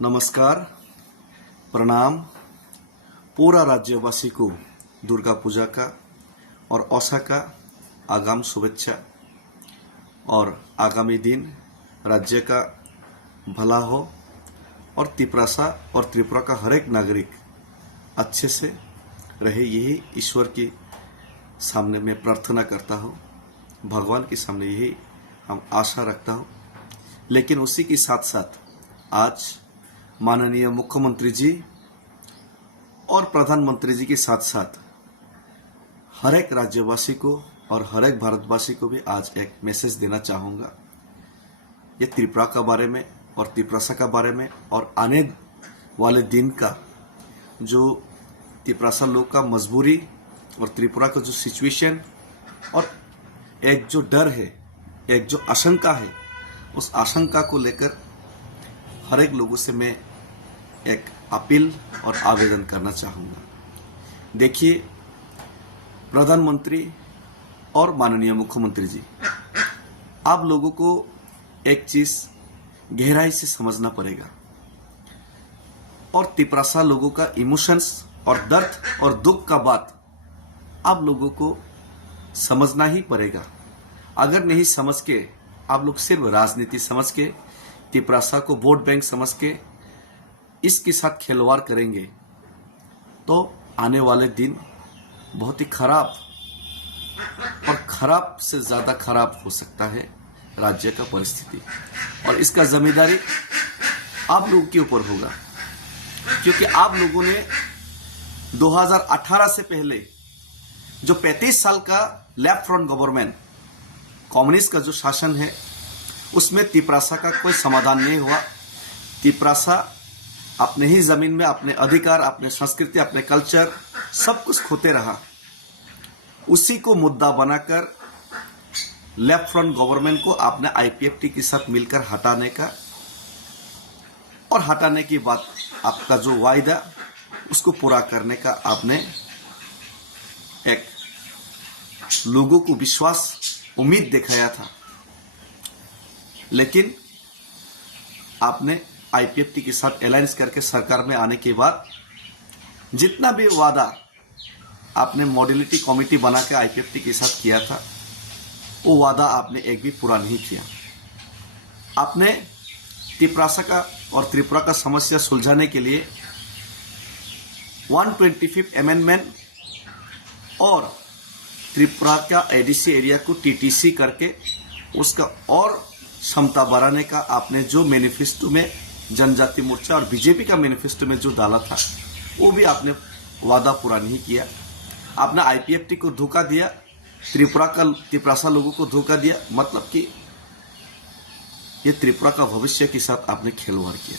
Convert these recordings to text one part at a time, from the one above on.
नमस्कार, प्रणाम। पूरा राज्यवासी को दुर्गा पूजा का और ओसाका आगाम शुभेच्छा और आगामी दिन राज्य का भला हो और त्रिपुरा और त्रिपुरा का हर एक नागरिक अच्छे से रहे, यही ईश्वर के सामने मैं प्रार्थना करता हूँ। भगवान के सामने यही हम आशा रखता हूँ। लेकिन उसी के साथ साथ आज माननीय मुख्यमंत्री जी और प्रधानमंत्री जी के साथ साथ हर एक राज्यवासी को और हर एक भारतवासी को भी आज एक मैसेज देना चाहूँगा। ये त्रिपुरा का बारे में और त्रिपुरा का बारे में और आने वाले दिन का जो त्रिपुरा लोग का मजबूरी और त्रिपुरा का जो सिचुएशन और एक जो डर है, एक जो आशंका है, उस आशंका को लेकर हर एक लोगों से मैं एक अपील और आवेदन करना चाहूँगा। देखिए, प्रधानमंत्री और माननीय मुख्यमंत्री जी, आप लोगों को एक चीज गहराई से समझना पड़ेगा और त्रिपुरा लोगों का इमोशंस और दर्द और दुख का बात आप लोगों को समझना ही पड़ेगा। अगर नहीं समझ के आप लोग सिर्फ राजनीति समझ के त्रिपुरा को वोट बैंक समझ के इसके साथ खिलवाड़ करेंगे तो आने वाले दिन बहुत ही खराब और खराब से ज्यादा खराब हो सकता है राज्य का परिस्थिति, और इसका जिम्मेदारी आप लोगों के ऊपर होगा। क्योंकि आप लोगों ने 2018 से पहले जो 35 साल का लेफ्ट फ्रंट गवर्नमेंट कम्युनिस्ट का जो शासन है उसमें त्रिपुरा का कोई समाधान नहीं हुआ। त्रिपुरा अपने ही जमीन में अपने अधिकार, अपने संस्कृति, अपने कल्चर सब कुछ खोते रहा। उसी को मुद्दा बनाकर लेफ्ट फ्रंट गवर्नमेंट को आपने आईपीएफटी के साथ मिलकर हटाने का, और हटाने के बाद आपका जो वायदा उसको पूरा करने का आपने एक लोगों को विश्वास, उम्मीद दिखाया था। लेकिन आपने आईपीएफटी के साथ अलायंस करके सरकार में आने के बाद जितना भी वादा आपने मॉड्यूलिटी कमेटी बना के आईपीएफटी के साथ किया था, वो वादा आपने एक भी पूरा नहीं किया। आपने त्रिपुरा का और त्रिपुरा का समस्या सुलझाने के लिए 125th अमेंडमेंट और त्रिपुरा का एडीसी एरिया को टीटीसी करके उसका और क्षमता बढ़ाने का आपने जो मैनिफेस्टो में जनजाति मोर्चा और बीजेपी का मैनिफेस्टो में जो डाला था वो भी आपने वादा पूरा नहीं किया। आपने आईपीएफटी को धोखा दिया, त्रिपुरा लोगों को धोखा दिया। मतलब कि ये त्रिपुरा का भविष्य के साथ आपने खिलवाड़ किया।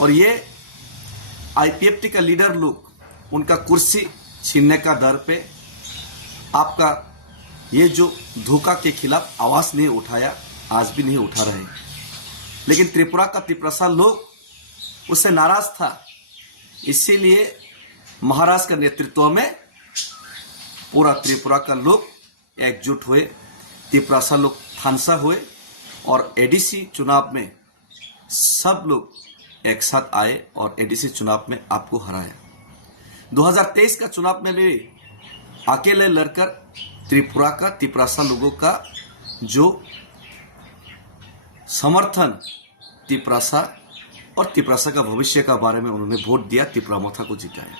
और ये आईपीएफटी का लीडर लोग उनका कुर्सी छीनने का डर पे आपका ये जो धोखा के खिलाफ आवाज नहीं उठाया, आज भी नहीं उठा रहे। लेकिन त्रिपुरा लोग उससे नाराज था, इसीलिए महाराष्ट्र का नेतृत्व में पूरा त्रिपुरा का लोग एकजुट हुए, त्रिपुरा लोग फांसा हुए और एडीसी चुनाव में सब लोग एक साथ आए और एडीसी चुनाव में आपको हराया। 2023 का चुनाव में भी अकेले लड़कर त्रिपुरा लोगों का जो समर्थन त्रिपुरा और त्रिपुरा का भविष्य का बारे में उन्होंने वोट दिया, त्रिपुरा मोथा को जिताया।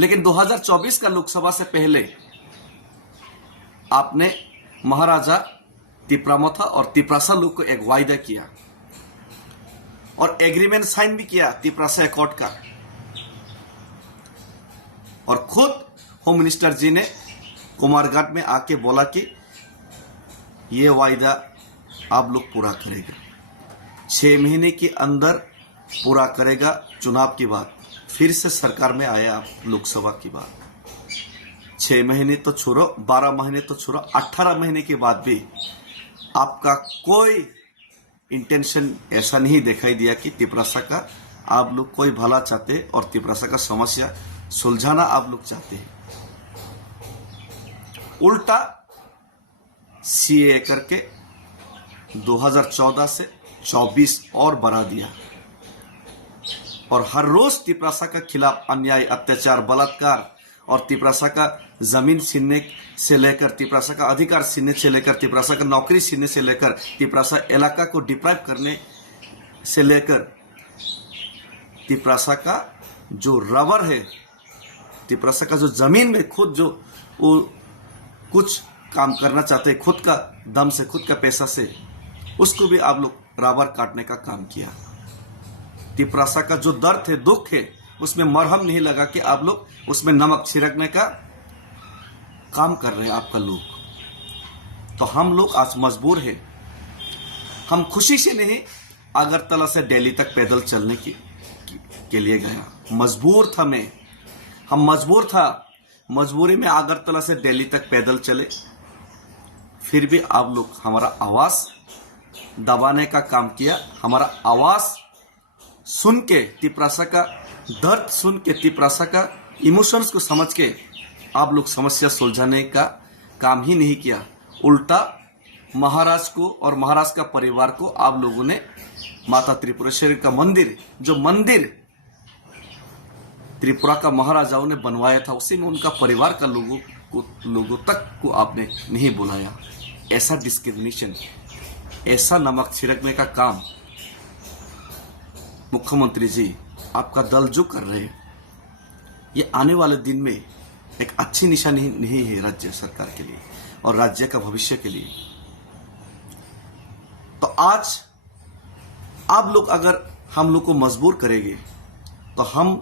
लेकिन 2024 का लोकसभा से पहले आपने महाराजा त्रिपुरा मोथा और त्रिपुरा लोग को एक वायदा किया और एग्रीमेंट साइन भी किया त्रिपुरा अकॉर्ड का, और खुद होम मिनिस्टर जी ने कुमारघाट में आके बोला कि ये वायदा आप लोग पूरा करेगा, 6 महीने के अंदर पूरा करेगा। चुनाव के बाद फिर से सरकार में आया आप लोकसभा की बात, 6 महीने तो छोड़ो, 12 महीने तो छोड़ो, 18 महीने के बाद भी आपका कोई इंटेंशन ऐसा नहीं दिखाई दिया कि त्रिपुरा का आप लोग कोई भला चाहते और त्रिपुरा का समस्या सुलझाना आप लोग चाहते हैं। उल्टा सीए करके 2014 से 24 और बढ़ा दिया। और हर रोज तिपरासा का खिलाफ अन्याय, अत्याचार, बलात्कार और तिपरासा का जमीन छीनने से लेकर, तिपरासा का अधिकार छीनने से लेकर, तिपरासा का नौकरी छीनने से लेकर, तिपरासा इलाका को डिप्राइव करने से लेकर, तिपरासा का जो रबर है, तिपरासा का जो जमीन में खुद जो वो कुछ काम करना चाहते हैं खुद का दम से, खुद का पैसा से, उसको भी आप लोग रबर काटने का काम किया। तिपरासा का जो दर्द है, दुख है, उसमें मरहम नहीं लगा कि आप लोग उसमें नमक छिड़कने का काम कर रहे हैं आपका लोग। तो हम लोग आज मजबूर है, हम खुशी से नहीं अगरतला से दिल्ली तक पैदल चलने के लिए गया। मजबूर था मैं, हम मजबूर था, मजबूरी में अगरतला से दिल्ली तक पैदल चले। फिर भी आप लोग हमारा आवाज दबाने का काम किया। हमारा आवाज सुन के, तिपरासा का दर्द सुन के, तिपरासा का इमोशंस को समझ के आप लोग समस्या सुलझाने का काम ही नहीं किया। उल्टा महाराज को और महाराज का परिवार को आप लोगों ने माता त्रिपुरेश्वरी का मंदिर, जो मंदिर त्रिपुरा का महाराजाओं ने बनवाया था, उसी में उनका परिवार का लोगों तक को आपने नहीं बुलाया। ऐसा डिस्क्रिमिनेशन, ऐसा नमक छिड़कने का काम मुख्यमंत्री जी आपका दल जो कर रहे हैं, ये आने वाले दिन में एक अच्छी निशानी नहीं है राज्य सरकार के लिए और राज्य का भविष्य के लिए। तो आज आप लोग अगर हम लोग को मजबूर करेंगे तो हम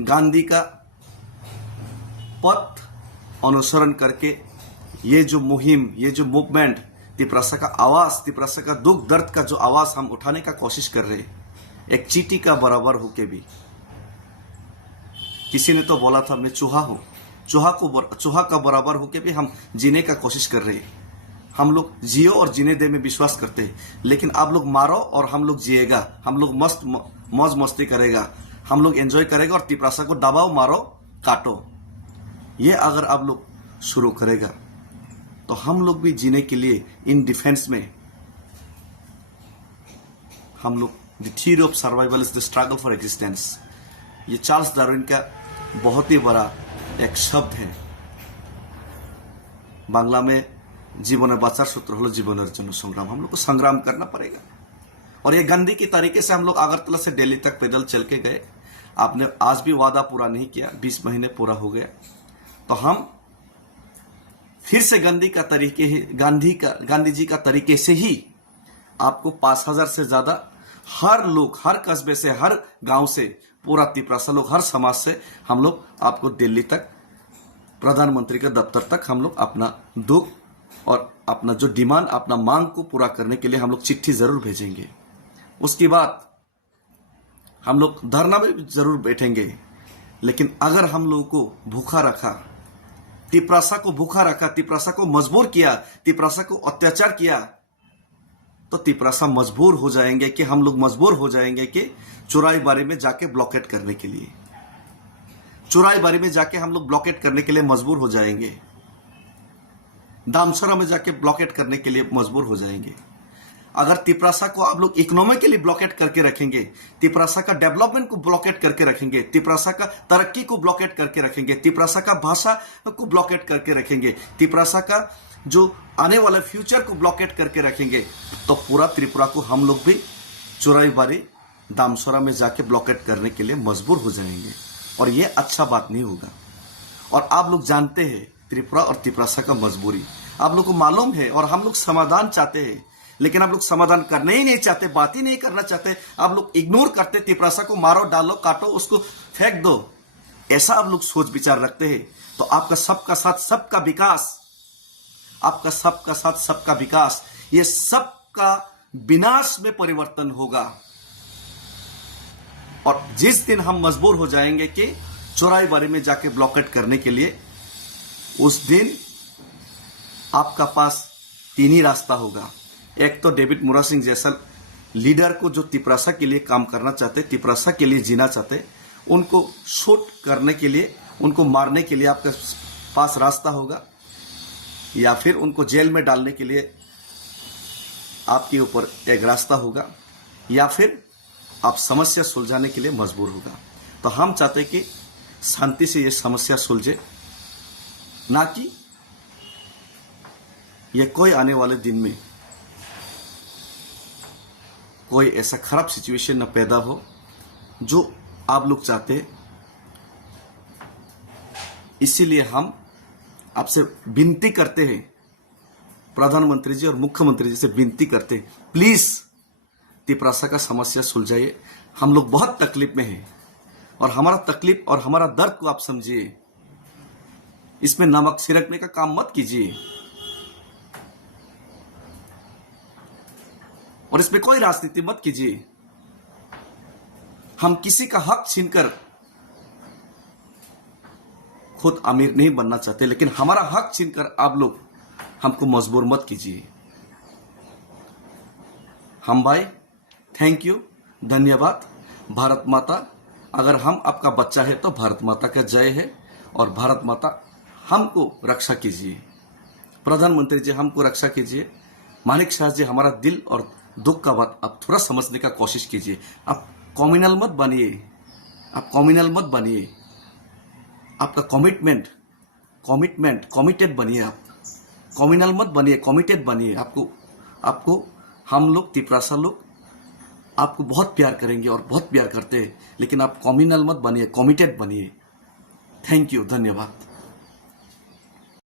गांधी का पथ अनुसरण करके ये जो मुहिम, ये जो मूवमेंट, तिपरासा का आवाज, तिपरासा का दुख दर्द का जो आवाज हम उठाने का कोशिश कर रहे हैं, एक चींटी का बराबर होके भी। किसी ने तो बोला था मैं चूहा हूं, चूहा का बराबर होके भी हम जीने का कोशिश कर रहे हैं। हम लोग जियो और जीने दे में विश्वास करते हैं, लेकिन आप लोग मारो और हम लोग जिएगा, हम लोग मस्त मौज मस्ती करेगा, हम लोग एंजॉय करेगा और तिपरासा को दबाओ, मारो, काटो। ये अगर आप लोग शुरू करेगा तो हम लोग भी जीने के लिए इन डिफेंस में हम लोग, the theory of survival is the struggle for existence, ये चार्ल्स डार्विन का बहुत ही बड़ा एक शब्द है। बांग्ला में जीवन बाचार सूत्र हलो जीवन जन संग्राम, हम लोग को संग्राम करना पड़ेगा। और ये गांधी की तरीके से हम लोग अगरतला से दिल्ली तक पैदल चल के गए। आपने आज भी वादा पूरा नहीं किया, 20 महीने पूरा हो गया। तो हम फिर से गांधी जी का तरीके से ही आपको 5000 से ज्यादा हर लोग, हर कस्बे से, हर गांव से, पूरा तिपरासा लोग, हर समाज से हम लोग आपको दिल्ली तक, प्रधानमंत्री के दफ्तर तक हम लोग अपना दुख और अपना जो डिमांड, अपना मांग को पूरा करने के लिए हम लोग चिट्ठी जरूर भेजेंगे। उसके बाद हम लोग धरना में जरूर बैठेंगे। लेकिन अगर हम लोगों को भूखा रखा, तिपरासा को भूखा रखा, तिपरासा को मजबूर किया, तिपरासा को अत्याचार किया, तो तिपरासा मजबूर हो जाएंगे कि हम लोग मजबूर हो जाएंगे कि चुराईबारी में जाके ब्लॉकेट करने के लिए, चुराईबारी में जाके हम लोग ब्लॉकेट करने के लिए मजबूर हो जाएंगे, दामसरा में जाके ब्लॉकेट करने के लिए मजबूर हो जाएंगे। अगर तिपरासा को आप लोग इकोनॉमिकली ब्लॉकेट करके रखेंगे, तिपरासा का डेवलपमेंट को ब्लॉकेट करके रखेंगे, तिपरासा का तरक्की को ब्लॉकेट करके रखेंगे, तिपरासा का भाषा को ब्लॉकेट करके रखेंगे, तिपरासा का जो आने वाला फ्यूचर को ब्लॉकेट करके रखेंगे, तो पूरा त्रिपुरा को हम लोग भी चुराईबारी, दामसरा में जाके ब्लॉकेट करने के लिए मजबूर हो जाएंगे। और ये अच्छा बात नहीं होगा। और आप लोग जानते हैं त्रिपुरा और तिपरासा का मजबूरी, आप लोग को मालूम है। और हम लोग समाधान चाहते हैं, लेकिन आप लोग समाधान करने ही नहीं चाहते, बात ही नहीं करना चाहते। आप लोग इग्नोर करते, तिपरासा को मारो, डालो, काटो, उसको फेंक दो, ऐसा आप लोग सोच विचार रखते हैं। तो आपका सबका साथ सबका विकास, आपका सबका साथ सबका विकास, ये सबका विनाश में परिवर्तन होगा। और जिस दिन हम मजबूर हो जाएंगे कि चौराईबारी में जाके ब्लॉकेट करने के लिए, उस दिन आपका पास 3 ही रास्ता होगा। एक तो डेविड मुरा सिंह जैसा लीडर को जो तिपरासा के लिए काम करना चाहते, तिपरासा के लिए जीना चाहते, उनको शूट करने के लिए, उनको मारने के लिए आपके पास रास्ता होगा, या फिर उनको जेल में डालने के लिए आपके ऊपर एक रास्ता होगा या फिर आप समस्या सुलझाने के लिए मजबूर होगा। तो हम चाहते हैं कि शांति से ये समस्या सुलझे, ना कि ये कोई आने वाले दिन में कोई ऐसा खराब सिचुएशन न पैदा हो जो आप लोग चाहते हैं। इसीलिए हम आपसे विनती करते हैं, प्रधानमंत्री जी और मुख्यमंत्री जी से विनती करते हैं, प्लीज तिपरासा का समस्या सुलझाइए। हम लोग बहुत तकलीफ में हैं और हमारा तकलीफ और हमारा दर्द को आप समझिए। इसमें नमक छिड़कने का काम मत कीजिए और इसमें कोई राजनीति मत कीजिए। हम किसी का हक छीनकर खुद अमीर नहीं बनना चाहते, लेकिन हमारा हक छीनकर आप लोग हमको मजबूर मत कीजिए। हम भाई थैंक यू, धन्यवाद। भारत माता, अगर हम आपका बच्चा है तो भारत माता का जय है और भारत माता हमको रक्षा कीजिए। प्रधानमंत्री जी हमको रक्षा कीजिए। मानिक शाह जी, हमारा दिल और दुख का बात आप थोड़ा समझने का कोशिश कीजिए। आप कम्युनल मत बनिए, आप कम्युनल मत बनिए। आपका कमिटेड बनिए। आप कम्युनल मत बनिए, कमिटेड बनिए। आपको हम लोग तिपरासा लोग आपको बहुत प्यार करेंगे और बहुत प्यार करते हैं, लेकिन आप कम्युनल मत बनिए, कमिटेड बनिए। थैंक यू, धन्यवाद।